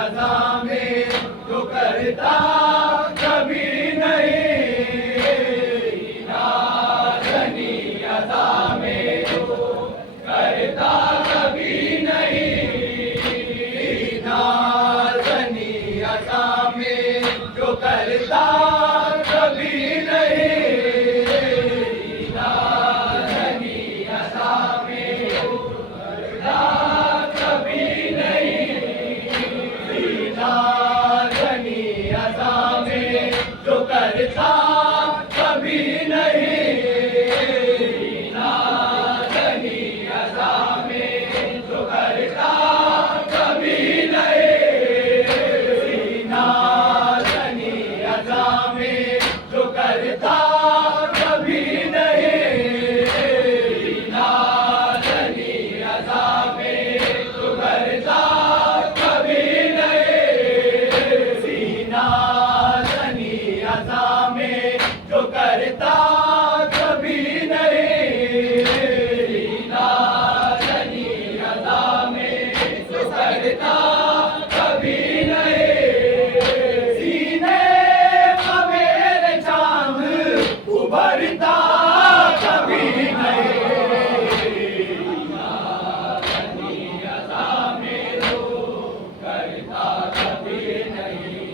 अदा में जो करता कभी नहीं, नाज़नी अदा में जो करता कभी नहीं, नाज़नी अदा में जो करता कभी नहीं, नाज़नी अदा में जो करता कभी नहीं, नाज़नी अदा में जो करता कभी नहीं, नाज़नी अदा में जो करता कभी नहीं, नाज़नी अदा में जो करता कभी नहीं, नाज़नी अदा में जो करता कभी नहीं, नाज़नी अदा में जो करता कभी नहीं, नाज़नी अदा में जो करता कभी नहीं, सीने में मेरे चांद उभरता कभी नहीं, नाज़नी अदा में जो करता कभी नहीं,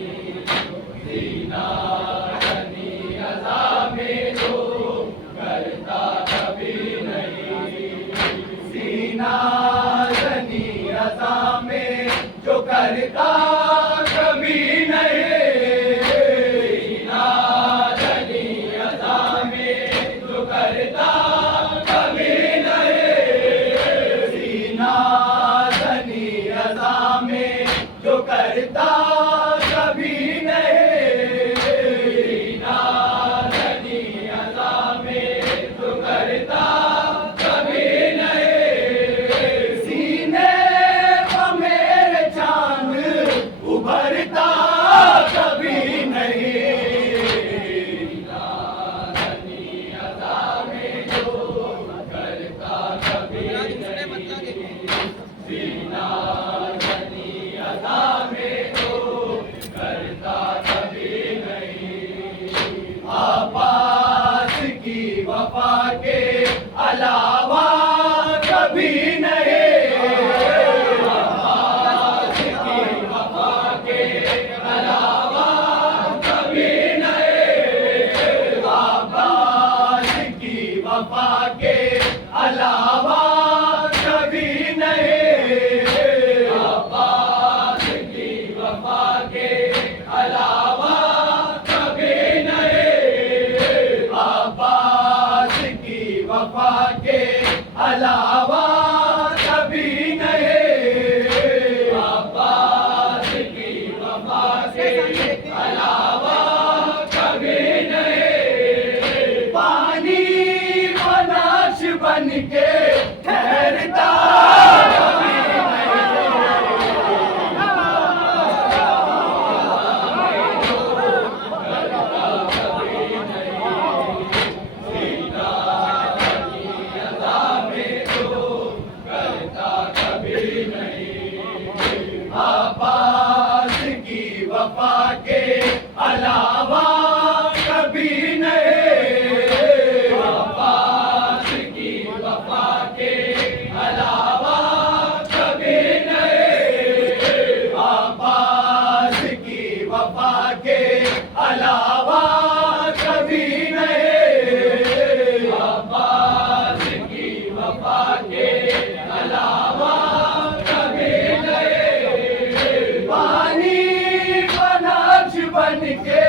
नाज़नी अदा में जो करता कभी नहीं, नाज़नी अदा में जो करता कभी नहीं, नाज़नी अदा में जो करता कभी नहीं, नाज़नी अदा में जो करता कभी नहीं, नाज़नी अदा में जो करता कभी नहीं, सीने में मेरे चांद उभरता कभी नहीं, नाज़नी अदा में जो करता कभी नहीं, नाज़नी अदा में जो करता कभी नहीं, आपास की वफा के अलावा कभी नहीं, आपास की वफा के अलावा कभी नहीं, आपास की वफा के अलावा कभी नहीं, आपास की वफा के अलावा कभी नहीं, आपास की वफा के अलावा कभी नहीं, आपास की वफा के अलावा कभी नहीं, पानी बनाश बन के ठहरता कभी आपास की वफा के अलावा कभी नहीं, आपास की वफा के अलावा कभी नहीं, आपास की वफा के अलावा कभी नहीं, आपास की वफा के अलावा कभी नहीं, पानी बनाश बन के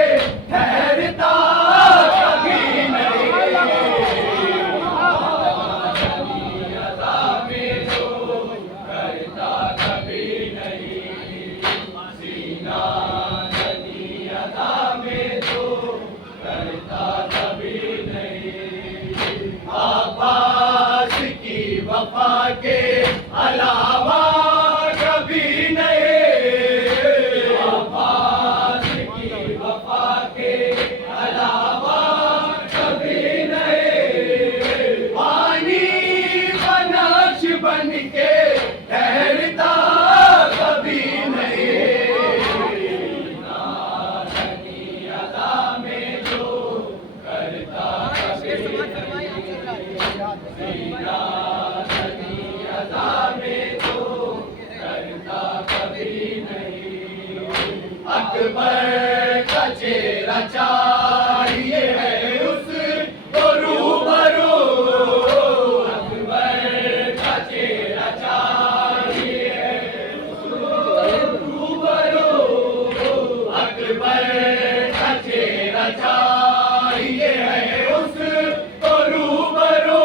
अकबर का चेहरा चाहिए है उसको रूबरू, अकबर का चेहरा चाहिए है उसको रूबरू, अकबर का चेहरा चाहिए है उसको रूबरू,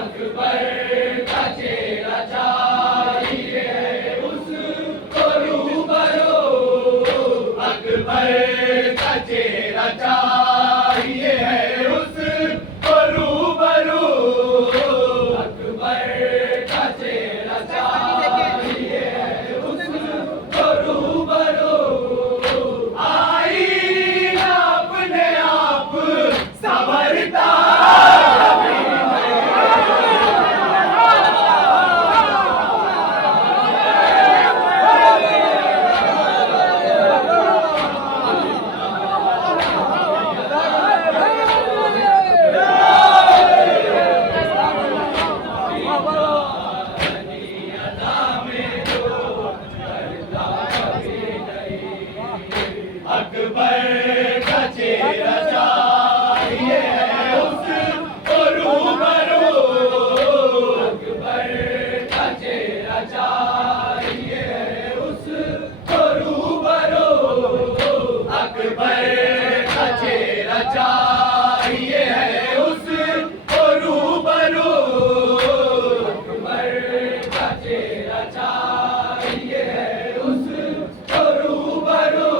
अकबर का चेहरा चाहिए है उसको रूबरू, अकबर का चेहरा चाहिए है उसको रूबरू, अकबर का चेहरा चाहिए है उसको रूबरू, आईना अपने आप संवरता कभी अकबर का चेहरा चाहिए है उसको रूबरू, अकबर का चेहरा चाहिए है उसको रूबरू, अकबर का चेहरा चाहिए है उसको रूबरू, अकबर का चेहरा चाहिए है उसको रूबरू,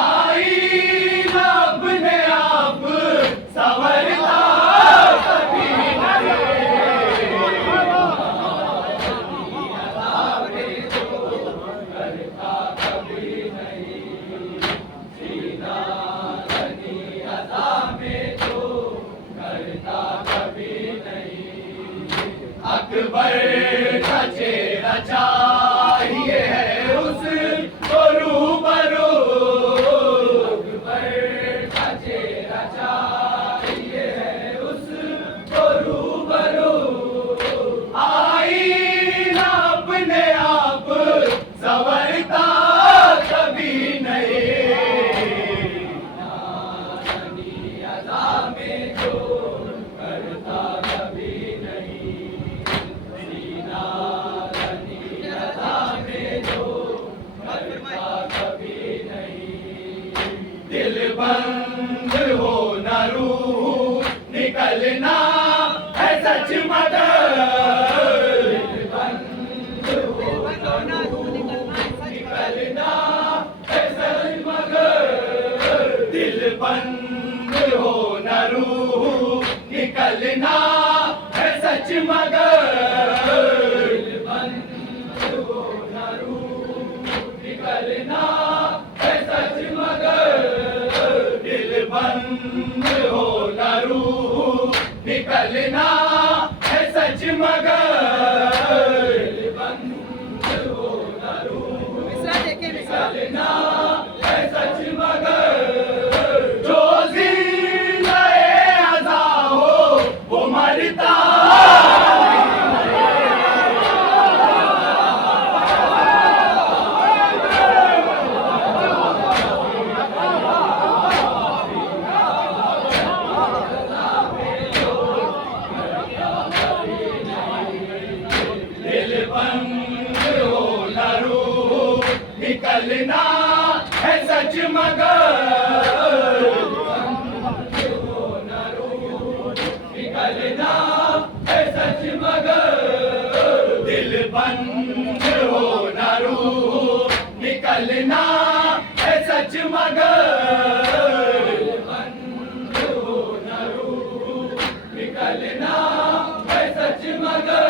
आईना अपने आप संवरता कभी अकबर का चेहरा चाहिए है उसको रूबरू, अकबर का चेहरा चाहिए है उसको रूबरू, आईना अपने आप संवरता कभी नहीं, नानी अदा में जो करता कभी नहीं, सीना धनी अदा में जो करता कभी नहीं, दिल बंद हो न रूह निकलना है सच मगर, दिल बंद हो न रूह निकलना है सच मगर, दिल बंद हो न रूह निकलना है सच मगर, दिल बंद हो न रूह निकलना है सच मगर, दिल बंद हो न रूह निकलना है सच मगर, दिल बंद हो न रूह निकलना है सच मगर, जो जिंदा-ए अज़ा हो वो मरता दिल बंद हो न रूह निकलना है सच मगर, दिल बंद हो न रूह निकलना है सच मगर, दिल बंद हो न रूह निकलना है सच मगर, दिल बंद हो न रूह निकलना है सच मगर,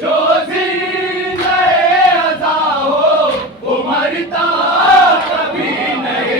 जो जिंदा-ए अज़ा हो वो मरता कभी नहीं।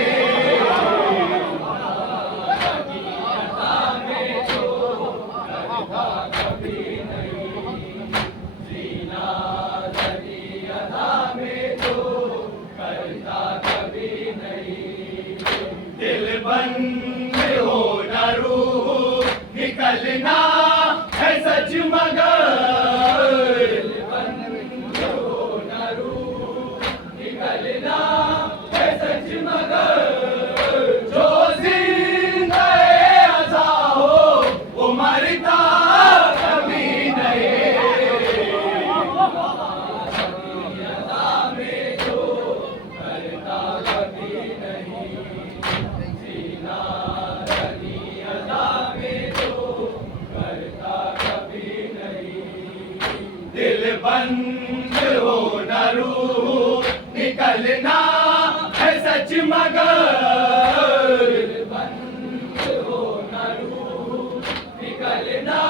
निकलना है सच मगर बंद हो न रूह, निकलना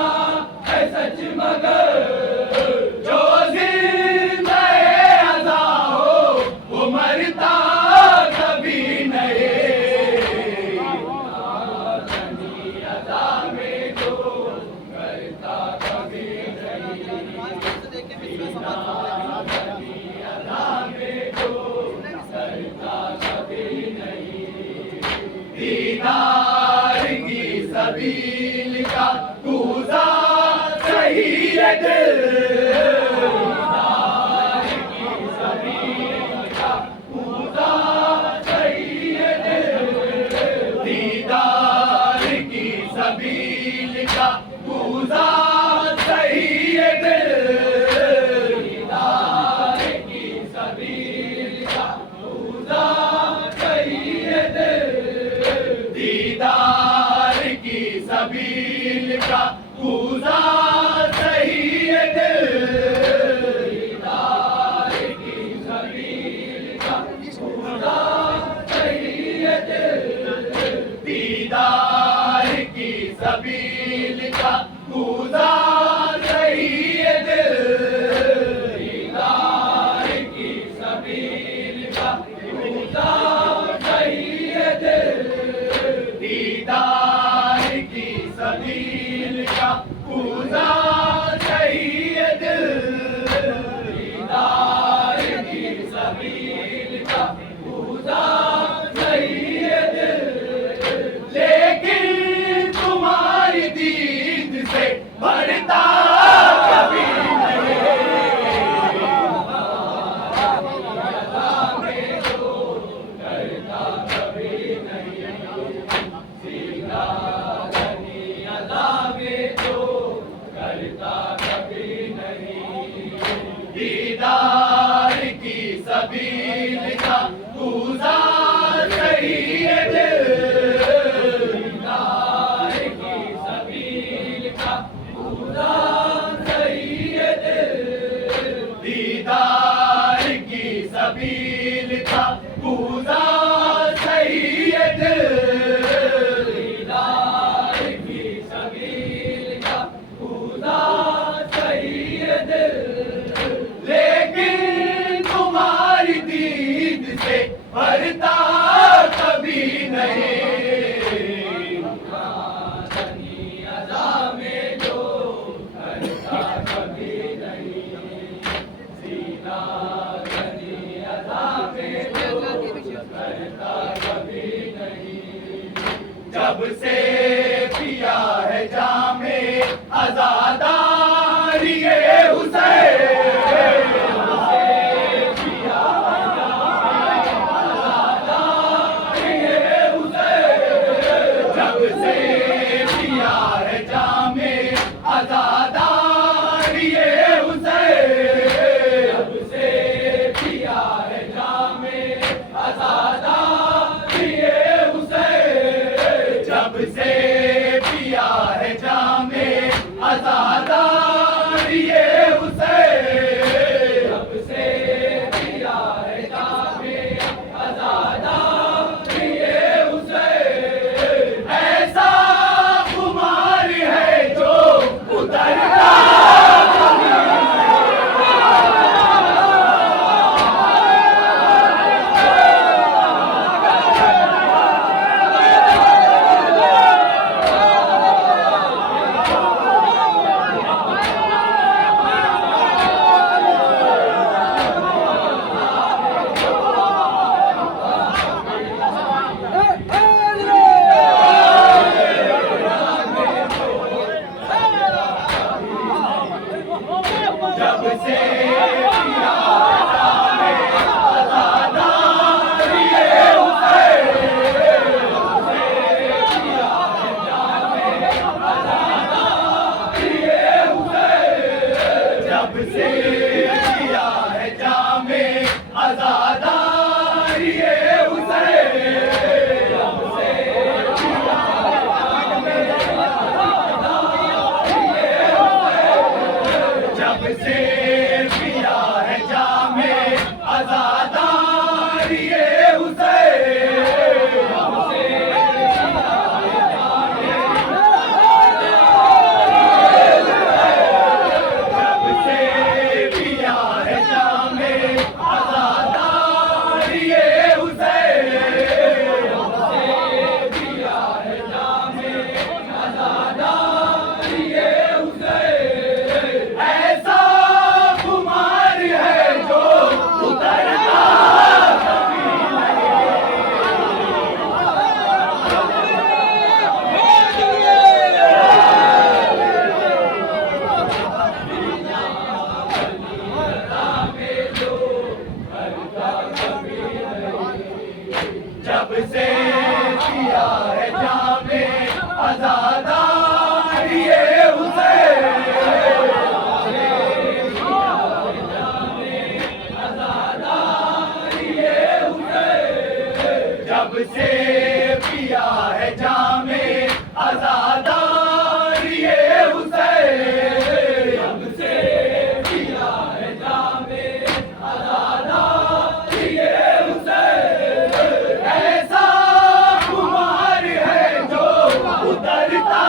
है सच मगर जो जिंदा अज़ा हो वो मरता कभी नहीं। नाज़नी अज़ा में जो करता कभी नहीं, नाज़नी अज़ा में जो करता कभी नहीं। दीदार की सबील का कूज़ा सही है दिल, दीदार की सबील का कूज़ा सही है दिल, दीदार की सबील का कूज़ा सही है दिल, दीदार की सबील का कूज़ा सही है दिल, दीदार की सबील का कूज़ा सही है दिल, दीदार की सबील का कूज़ा सही है दिल, दीदार की सबील का कूज़ा सही है दिल, दीदार की सबील का कूज़ा सही है दिल, दीदार की सबील का कूज़ा सही है दिल, दीदार की सबील का कूज़ा सही है दिल। लेकिन तुम्हारी दीद से बढ़ता कभी दीदार की सबील का कूज़ा सही है दिल, दीदार की सबील का कूज़ा सही है दिल, दीदार की सबील का कूज़ा सही है दिल, दीदार की सबील का कूज़ा सही है दिल। लेकिन तुम्हारी दीद से भरता कभी नहीं, नाज़नी अज़ा में जो करता कभी नहीं, नाज़नी अज़ा में जो करता कभी नहीं। जब से पिया है जामे आज़ादारी ये हुसैन, से पिया है जामे आज़ादा जब से पिया है जामे आज़ादारी हुसैन, जब से पिया है जामे आज़ादारी हुसैन, ऐसा खुमार है जो उतरता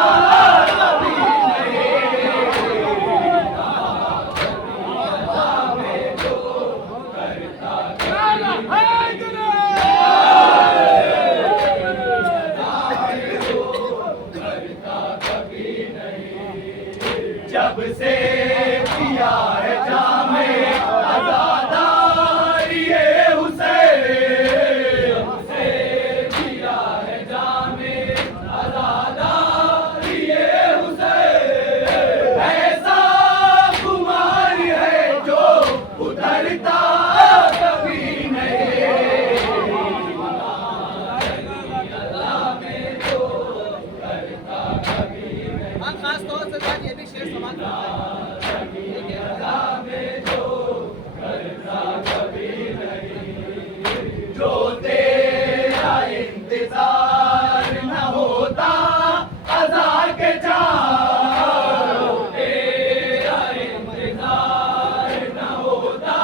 कभी जब से पिया है जामे आज़ादारी हुसैन, जब से पिया है जामे आज़ादारी हुसैन, ऐसा खुमार है जो उतरता कभी नहीं। खास तौर से ये भी शेर समाज जो तेरा इंतजार न होता अज़ा के चार, तेरा इंतजार न होता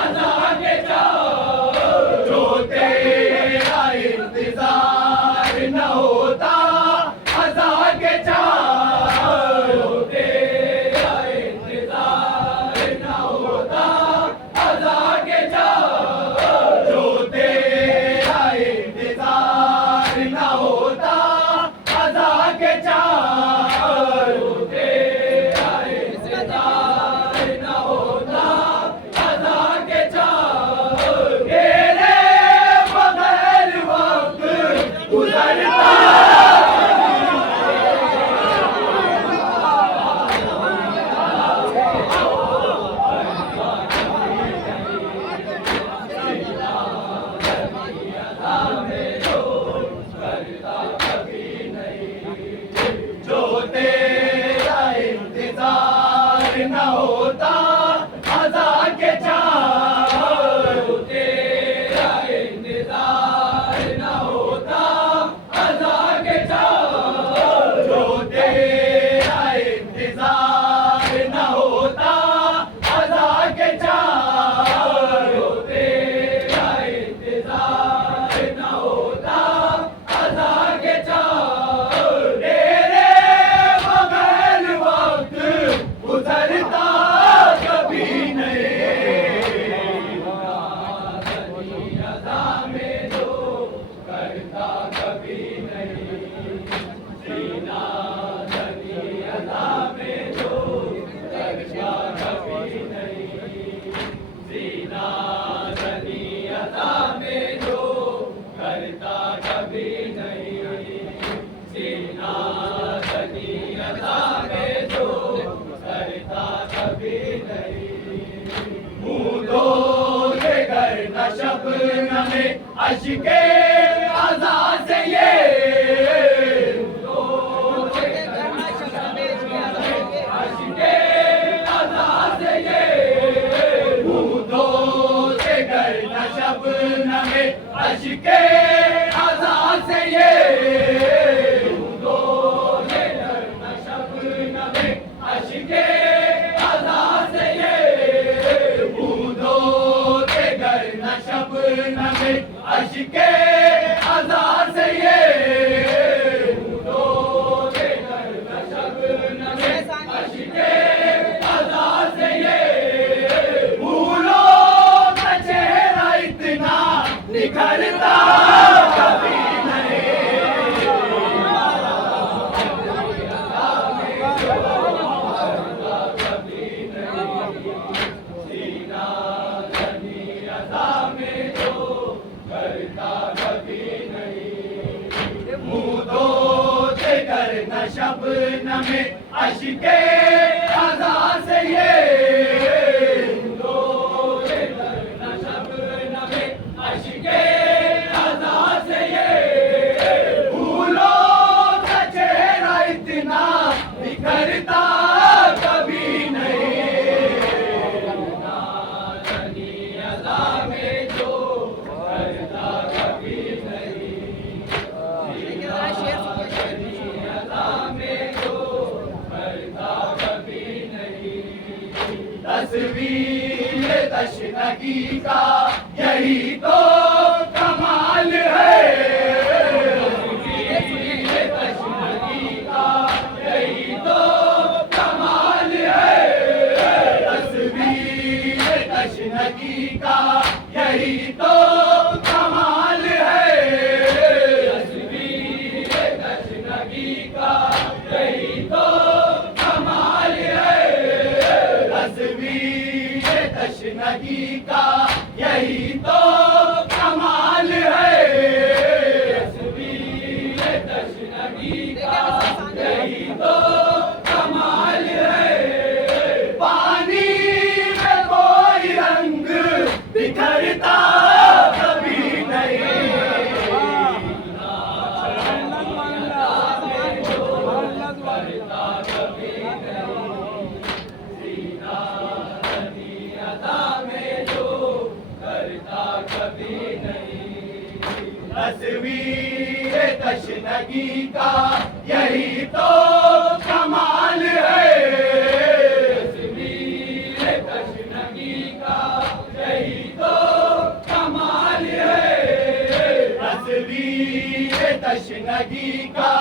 अज़ा के चार, जो तेरा इंतजार न होता अज़ा के चार, जो तेरा इंतजार न होता अज़ा के चार, जो तेरा इंतजार न होता अज़ा के चार, जो तेरा इंतजार न होता अज़ा के चार, तेरे बगैर वक्त गुजरता जो तेरा इंतजार न होता अज़ा के चार, जो तेरा इंतजार न होता अज़ा के चार, जो तेरा इंतजार न होता अज़ा के चार, जो तेरा इंतजार न होता अज़ा के चार, तेरे बगैर वक्त गुजरता कभी नहीं। अज़ा में जो करता कभी नहीं, सीना धनी अज़ा में जो करता कभी नहीं, सीना धनी अज़ा में जो करता कभी नहीं, सीना धनी अज़ा में जो करता कभी नहीं। मुँह धोले गर न शबनम अश्के अज़ा से ये, अश्के अज़ा से ये, मुँह धोले गर न शबनम अश्के अज़ा से ये, मुँह धोले गर न शबनम अश्के अज़ा से ये, मुँह धोले गर न शबनम अश्के अज़ा से ये, मुँह धोले गर न शबनम अश्के अज़ा से ये, भूलो न चेहरा इतना निखरता कभी नहीं। सीना धनी अज़ा में जो करता कभी नहीं, मुँह धोते गर न शबनम अश्के अज़ा से ये, मुँह धोते गर न शबनम अश्के अज़ा से ये, भूलो न चेहरा इतना बिखरता कभी नहीं। धनी अज़ा में जो करता कभी नहीं, तशनगी का यही तो कमाल है। तशनगी का यही तो कमाल है। तस्वीर तशनगी का यही तो कमाल है। तस्वीर तशनगी का यही तो कमाल है। तस्वीर तशनगी का यही तो कमाल है। तस्वीर तशनगी का यही तो कमाल है। पानी में कोई रंग बिखरता कभी नहीं। तस्वीर तशनगी का यही तो कमाल है। तस्वीर तशनगी का यही तो कमाल है। तस्वीर तशनगी का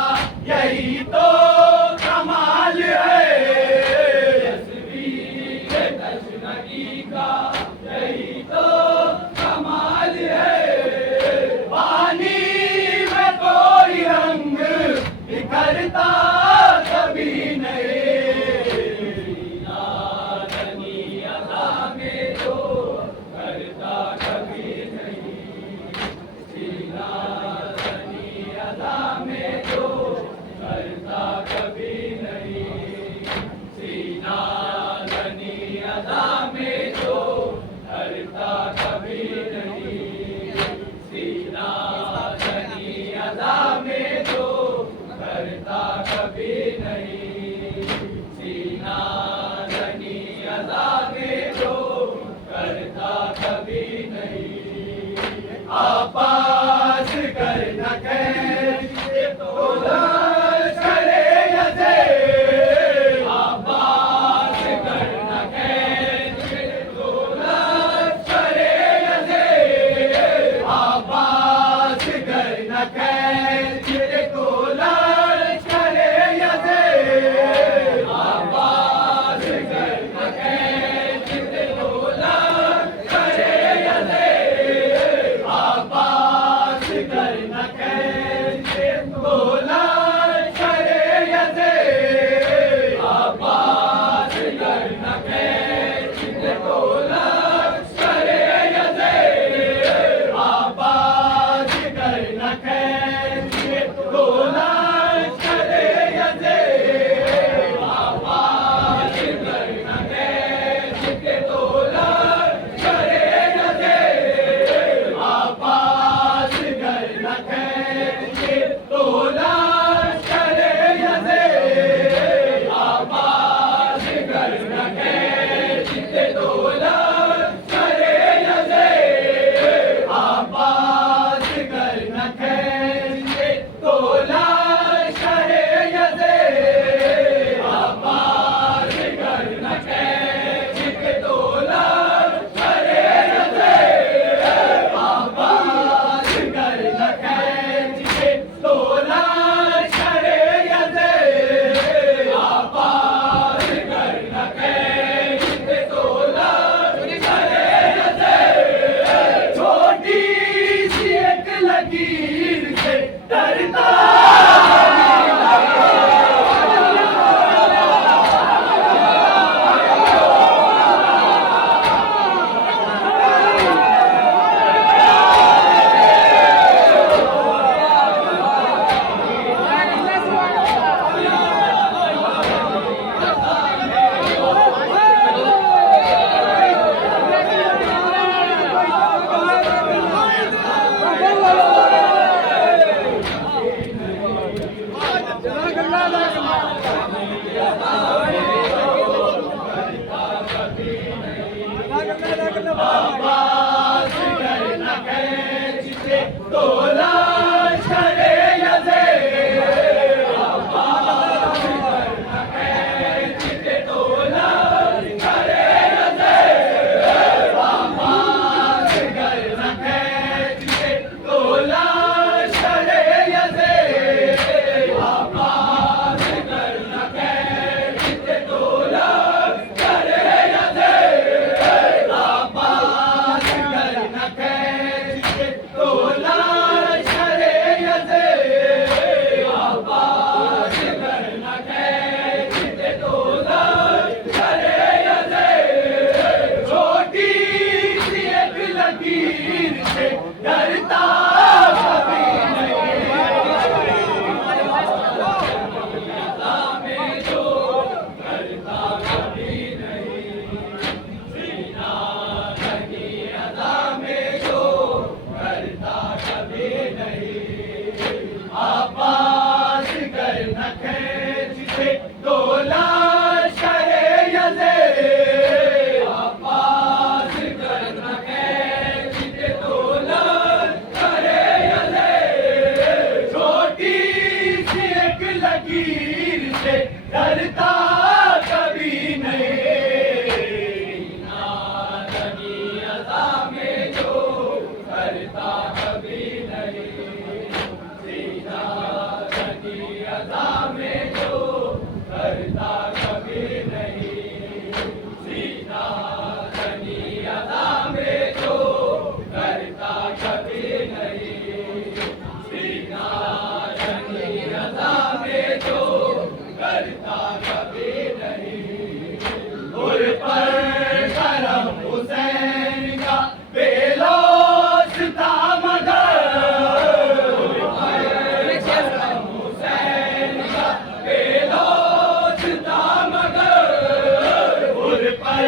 यही तो कमाल है। तस्वीर तशनगी का यही तो कमाल है। पानी में कोई रंग बिखरता कभी नहीं। नादनी अदा में जो करता कभी नहीं। नादनी अदा में जो करता कभी नहीं। नादनी अदा में जो करता कभी नहीं। नादनी अदा में जो करता कभी नहीं। नादनी अदा में जो करता कभी नहीं। आपास कर न कहे तो लश्करे यज़े। आपास कर न कहे तो लश्करे यज़े। आपास कर न कहे तो लश्करे यज़े। आपास कर न कहे तो लश्करे यज़े। आपास लकीर से डरता कभी नहीं। अदा में जो डरता कभी नहीं, सीना लगी अदा में जो डरता कभी नहीं। आवाज कर न खींच से डोला शरे यज़े, आवाज कर न खींच से डोला शरे यज़े। छोटी सी एक लकीर से डरता कभी नहीं, ना लगी अदा में जो डरता कभी नहीं। सीना लगी अदा में जो डरता कभी नहीं, सीना लगी अदा में जो डरता कभी नहीं, सीना लगी अदा में जो डरता कभी नहीं। उर पर करम हुसैन का बेलौस था मगर, करम हुसैन का बेलौस था मगर, उर पर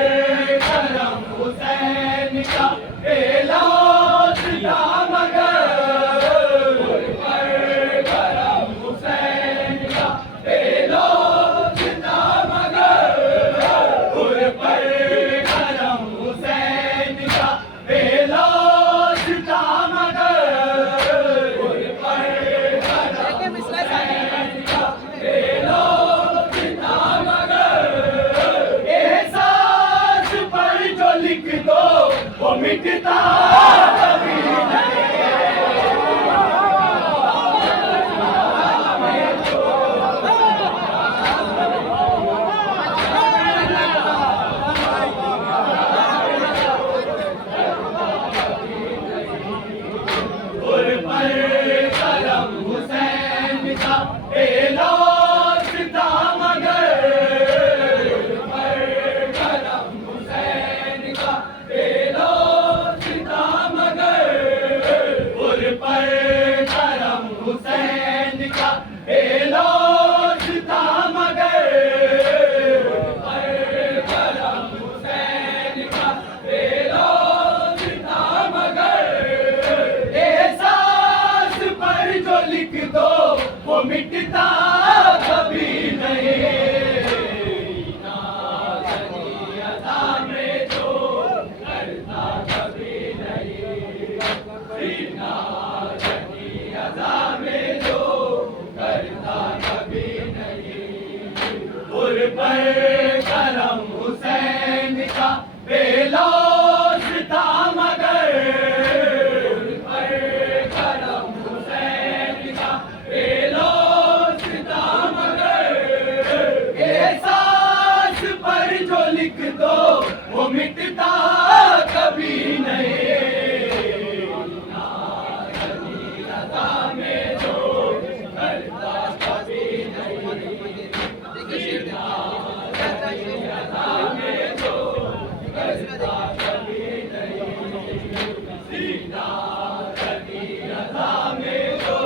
करम हुसैन का बेलौस था मगर, उर पर करम हुसैन का बेलौस था मगर, उर पर करम हुसैन का बेलौस था मगर, उर पर करम हुसैन का बेलौस था मगर। एहसास पर जो लिख दो वो मिटता कभी नहीं। उर पर करम हुसैन का बेलौस था मगर, उर पर करम हुसैन का बेलौस था मगर, उर पर करम हुसैन का बेलौस था मगर, उर पर करम हुसैन का बेलौस था मगर। एहसास पर जो लिख दो वो मिटता कभी नहीं, ना लगी अदा में जो डरता कभी नहीं, सीना लगी अदा में जो डरता कभी नहीं। उर पर करम हुसैन का बेलौस था मगर, उर पर करम हुसैन का बेलौस था मगर। एहसास पर जो लिख दो वो मिटता कभी नहीं, ना लगी अदा में जो डरता कभी नहीं, सीना लगी अदा में जो डरता कभी नहीं, सीना लगी अदा में जो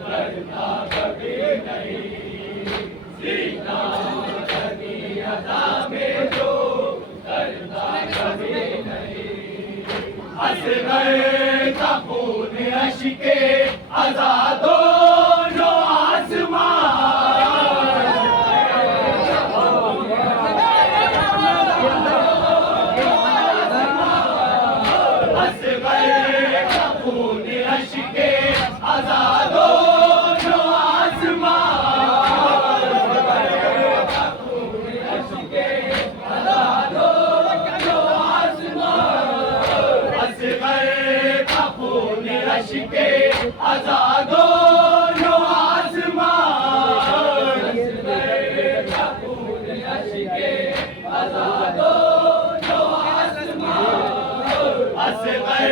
डरता कभी नहीं, सीना लगी अदा में जो डरता कभी नहीं। असगर का खून अश्के आजादो जो आसमान, असगर का खून अश्के आजादो जो आसमान, असगर का खून अश्के आजादो जो आसमान, असगर का खून अश्के आजादो जो आसमान, असगर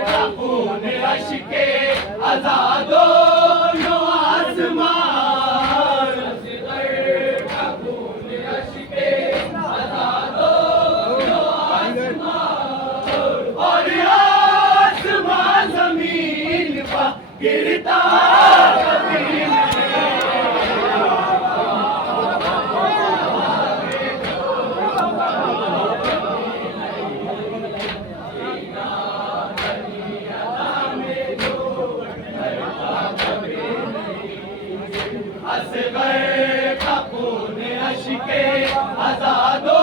का खून अश्के आजादो जो आसमान, असगर का खून अश्के आजादो जो आसमान। और गिरता कभी असगर खून अश्के आजादो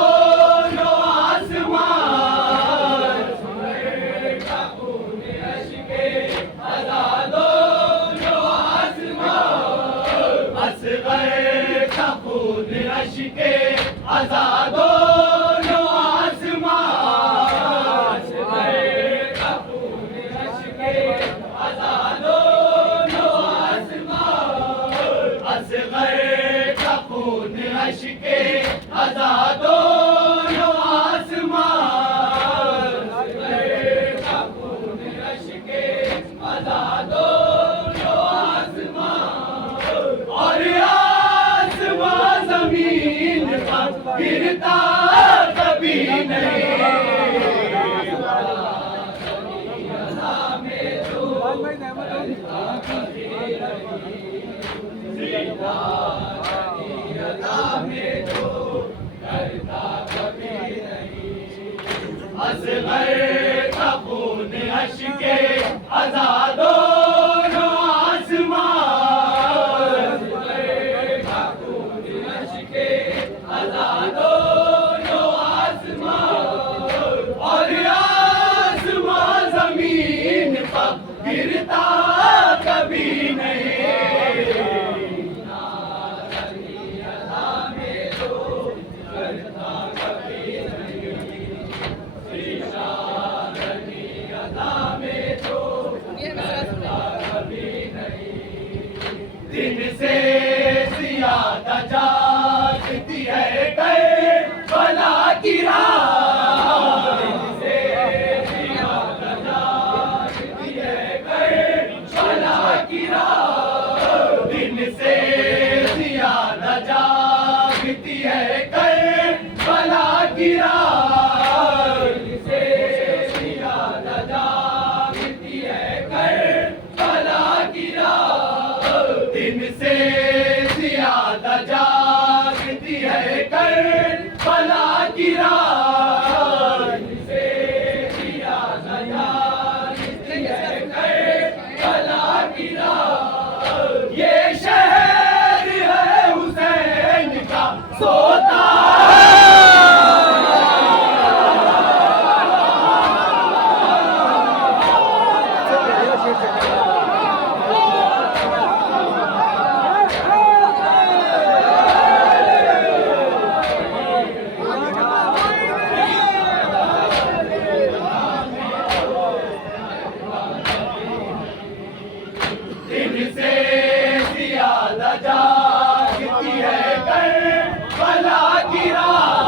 नो आसमान खून अश्के आजादो नो आसमान असगर खून अश्के आजादो नो आसमान असगर खून अश्के आजादो नो आसमान असगर का खून अश्के आजादो नो आसमान असगर का खून अश्के आजादो नो आसमान और आसमान जमीन पर गिरता कभी नहीं असगर का खून अश्के आजादो नो आसमान असगर का खून अश्के आजादो नो आसमान और आसमान जमीन पर गिरता कभी नहीं दिन से ज्यादा जागती है भला की राह दिन से ज्यादा जागती है भला की राह दिन से ज्यादा जागती है भला की राह दिन से ज्यादा जागती है भला की राह दिन से ज्यादा जागती है भला की राह दिन से ज्यादा जागती है भला की राह ये शहर है हुसैन का सोता दिन से ज्यादा जागती है भला की राह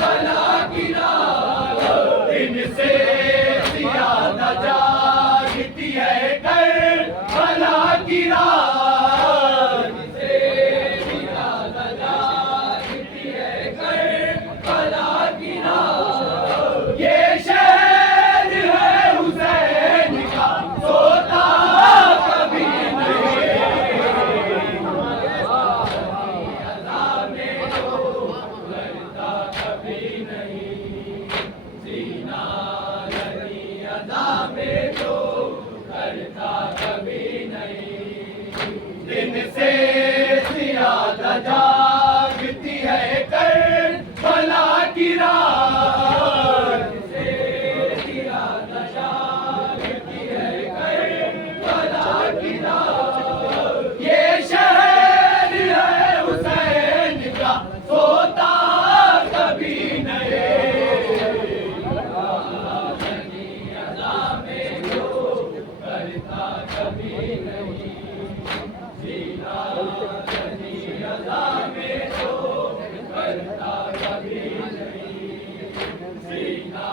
भला की राह दिन से ज्यादा जागती है भला की राह दिन से ज्यादा जागती है भला की राह ये शहर है हुसैन का सोता कभी नहीं करता कभी नहीं सीना लगी अदा में जो करता कभी नहीं दिन से ज्यादा जागती है भला की राह दिन से ज्यादा जागती है भला की राह ये शहर है हुसैन का सोता कभी नहीं अदा में जो करता कभी नहीं जीना नहीं अदा में जो करता कभी नहीं सीना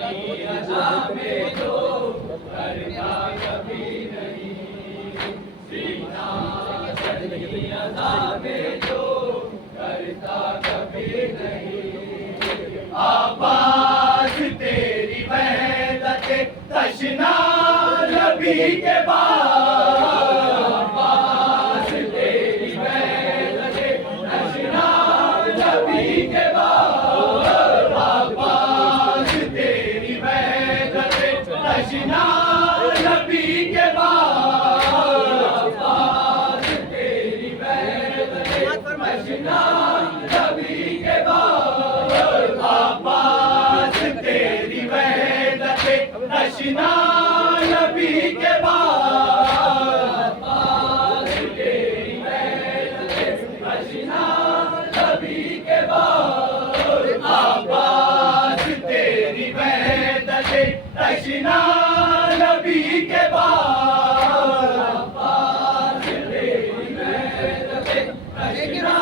नहीं अदा में जो करता कभी नहीं सीना नहीं अदा में जो करता कभी नहीं आवाज के बाद तेरी बैत तशना नबी के बाद अब्बास तेरी बैत तशना नबी के बाद अब्बास तेरी बैत तशना नबी के बाद अब्बास तेरी बैत तशना नबी के बाद अब्बास तेरी बैत तशना नबी के बाद अब्बास तेरी बैत तशना नबी के बाद अब्बास तेरी बैत तशना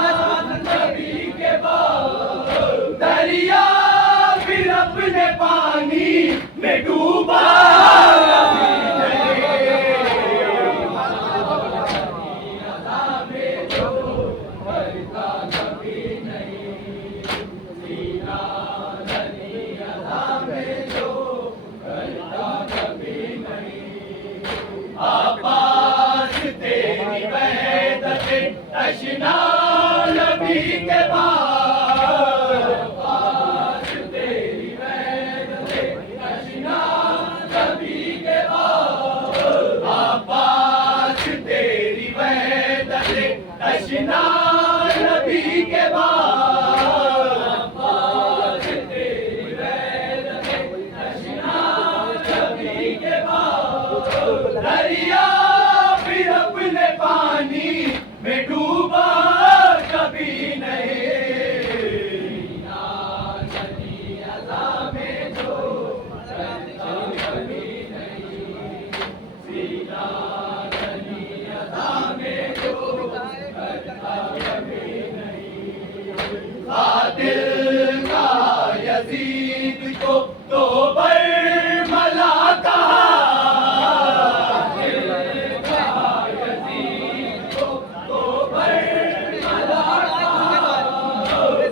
नबी के बाद दरिया फिर अपने पानी में डूबा अब्बास तेरी बैत तशना नबी के बाद अब्बास तेरी बैत तशना नबी के बाद अब्बास तेरी बैत तशना नबी के बाद अब्बास तेरी बैत तशना नबी के बाद दरिया फिर अपने पानी में डूबा कभी नहीं नदी अज़ा में जो करता कभी नहीं सीना नदी अज़ा में जो करता कभी नहीं कातिल का यजीद को तो बरमला कहा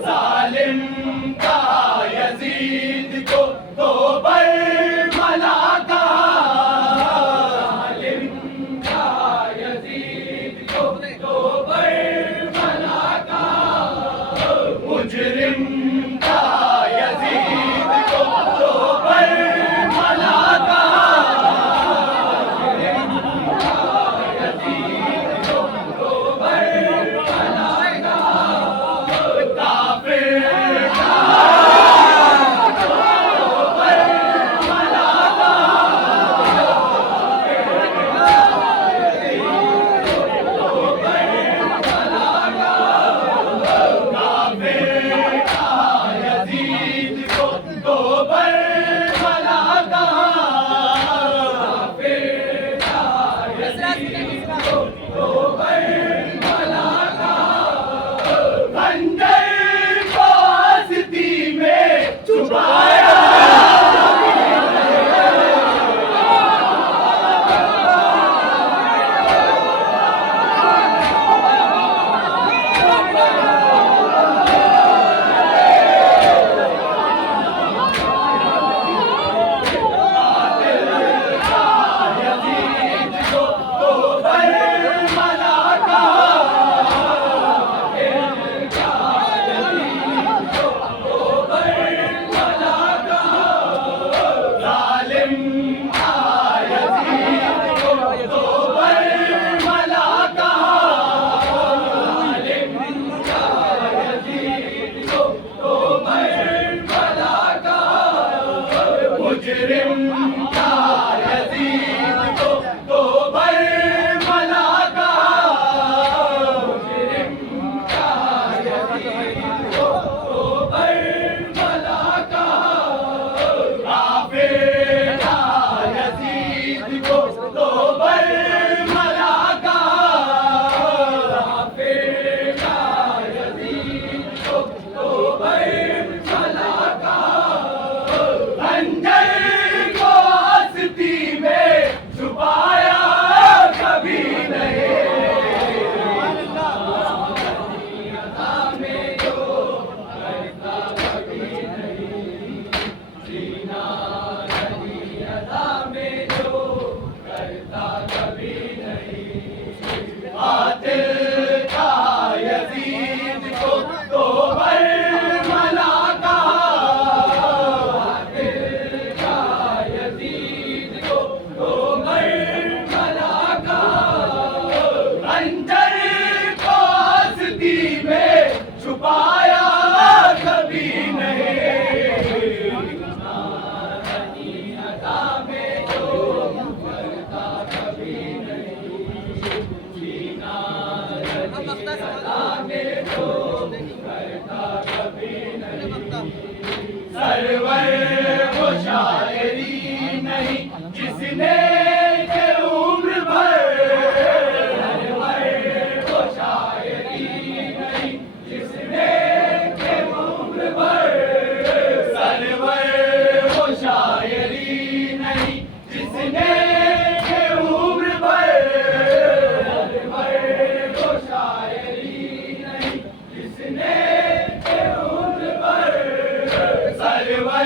जालिम का यजीद को तो बरमला कहा जालिम का यजीद को तो बरमला कहा मुजरिम का यजीद को तो बरमला कहा यजीद को तो बरमला कहा काफिर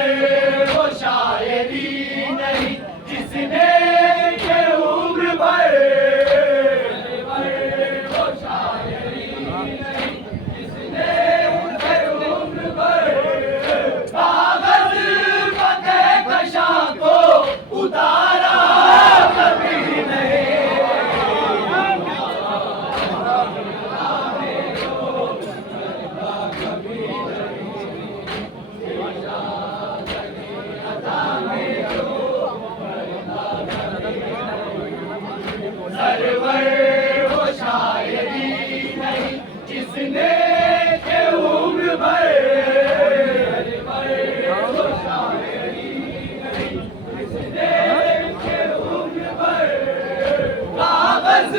सरवर वो शायरी नहीं जिसने के उम्र भर, सरवर वो शायरी नहीं जिसने के उम्र भर कागज पके कशा को उतारा कभी नहीं। सरवर वो शायरी नहीं जिसने के उम्र भर, सरवर वो शायरी नहीं जिसने के उम्र भर कागज